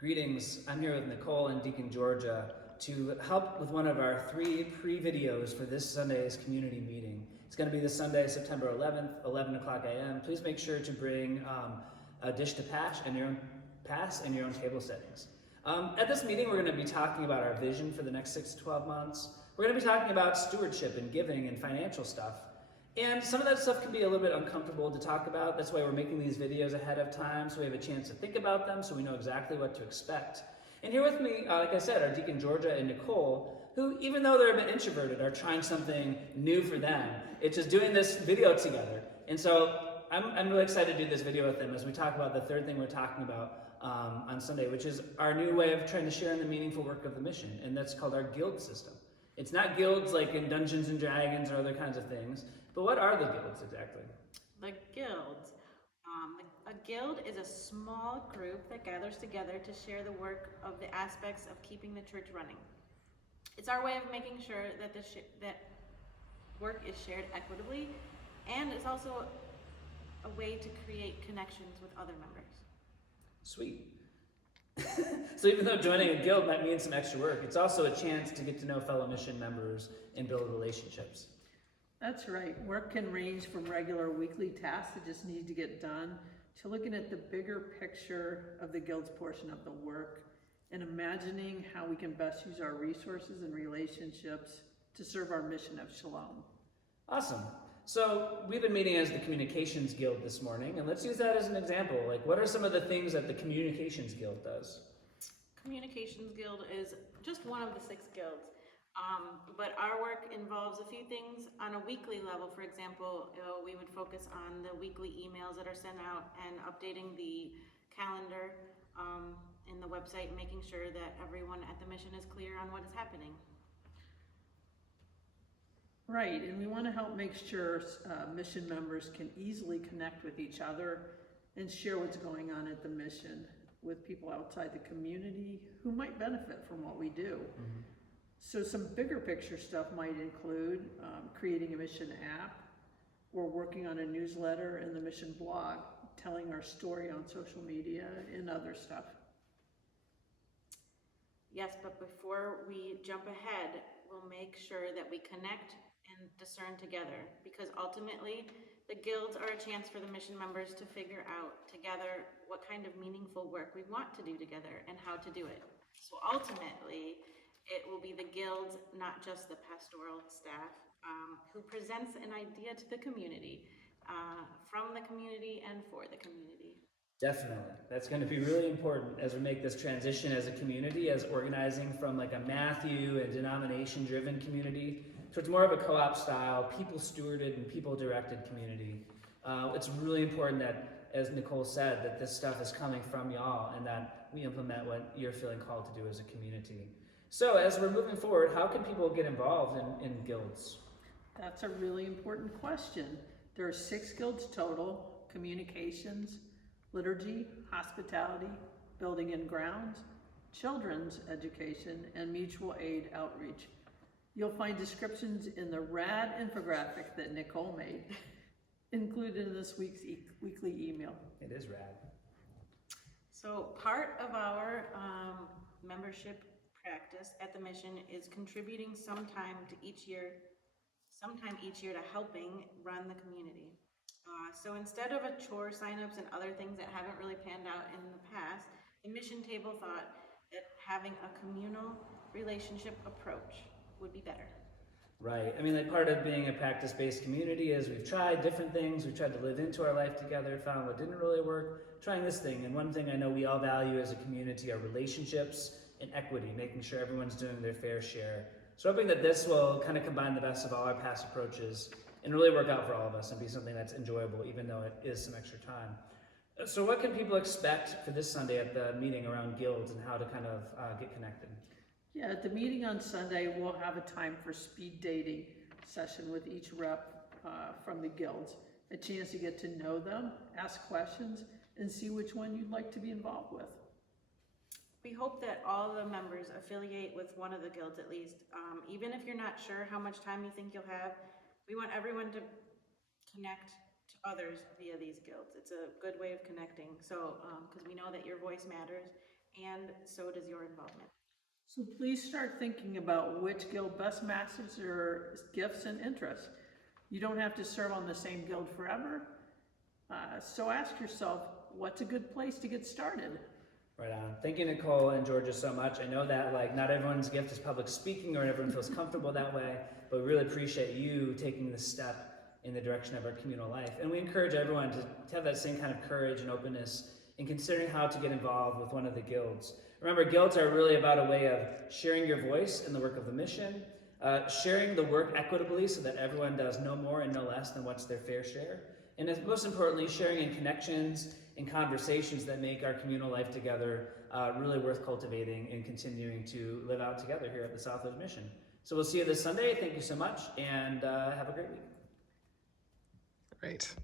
Greetings, I'm here with Nicole and Deacon Georgia to help with one of our 3 pre-videos for this Sunday's community meeting. It's going to be this Sunday, September 11th, 11 o'clock a.m. Please make sure to bring a dish to pass and your own table settings. At this meeting, we're going to be talking about our vision for the next 6 to 12 months. We're going to be talking about stewardship and giving and financial stuff. And some of that stuff can be a little bit uncomfortable to talk about. That's why we're making these videos ahead of time, so we have a chance to think about them, so we know exactly what to expect. And here with me, like I said, are Deacon Georgia and Nicole, who, even though they're a bit introverted, are trying something new for them. It's just doing this video together. And so I'm really excited to do this video with them as we talk about the third thing we're talking about on Sunday, which is our new way of trying to share in the meaningful work of the mission, and that's called our guild system. It's not guilds like in Dungeons and Dragons or other kinds of things, but what are the guilds exactly? The guilds. A guild is a small group that gathers together to share the work of the aspects of keeping the church running. It's our way of making sure that that work is shared equitably, and it's also a way to create connections with other members. Sweet. So even though joining a guild might mean some extra work, it's also a chance to get to know fellow mission members and build relationships. That's right. Work can range from regular weekly tasks that just need to get done to looking at the bigger picture of the guild's portion of the work and imagining how we can best use our resources and relationships to serve our mission of shalom. Awesome. So we've been meeting as the Communications Guild this morning, and let's use that as an example. Like, what are some of the things that the Communications Guild does? Communications Guild is just one of the 6 guilds. But our work involves a few things on a weekly level. For example, we would focus on the weekly emails that are sent out and updating the calendar in the website, making sure that everyone at the mission is clear on what is happening. Right, and we want to help make sure mission members can easily connect with each other and share what's going on at the mission with people outside the community who might benefit from what we do. Mm-hmm. So some bigger picture stuff might include creating a mission app, or working on a newsletter and the mission blog, telling our story on social media and other stuff. Yes, but before we jump ahead, we'll make sure that we connect and discern together, because ultimately the guilds are a chance for the mission members to figure out together what kind of meaningful work we want to do together and how to do it. So ultimately, it will be the guilds, not just the pastoral staff, who presents an idea to the community, from the community and for the community. Definitely. That's going to be really important as we make this transition as a community, as organizing from like a Matthew and denomination-driven community towards more of a co-op style, people-stewarded and people-directed community. It's really important that, as Nicole said, that this stuff is coming from y'all and that we implement what you're feeling called to do as a community. So as we're moving forward, how can people get involved in guilds? That's a really important question. There are 6 guilds total: communications, liturgy, hospitality, building and grounds, children's education, and mutual aid outreach. You'll find descriptions in the rad infographic that Nicole made, included in this week's weekly email. It is rad. So part of our membership practice at the mission is contributing sometime each year to helping run the community. So instead of a chore signups and other things that haven't really panned out in the past, the mission table thought that having a communal relationship approach would be better. Right. I mean, like, part of being a practice-based community is we've tried different things. We've tried to live into our life together, found what didn't really work, trying this thing. And one thing I know we all value as a community are relationships and equity, making sure everyone's doing their fair share. So hoping that this will kind of combine the best of all our past approaches and really work out for all of us and be something that's enjoyable, even though it is some extra time. So what can people expect for this Sunday at the meeting around guilds and how to kind of get connected? Yeah, at the meeting on Sunday, we'll have a time for speed dating session with each rep from the guilds. A chance to get to know them, ask questions, and see which one you'd like to be involved with. We hope that all the members affiliate with one of the guilds at least. Even if you're not sure how much time you think you'll have, we want everyone to connect to others via these guilds. It's a good way of connecting. So, because we know that your voice matters and so does your involvement. So please start thinking about which guild best matches your gifts and interests. You don't have to serve on the same guild forever. So ask yourself, what's a good place to get started? Right on. Thank you, Nicole and Georgia, so much. I know that not everyone's gift is public speaking or everyone feels comfortable that way, but we really appreciate you taking this step in the direction of our communal life. And we encourage everyone to have that same kind of courage and openness in considering how to get involved with one of the guilds. Remember, guilds are really about a way of sharing your voice in the work of the mission, sharing the work equitably so that everyone does no more and no less than what's their fair share, and most importantly, sharing in connections and conversations that make our communal life together really worth cultivating and continuing to live out together here at the Southwood Mission. So we'll see you this Sunday. Thank you so much, and have a great week. Great.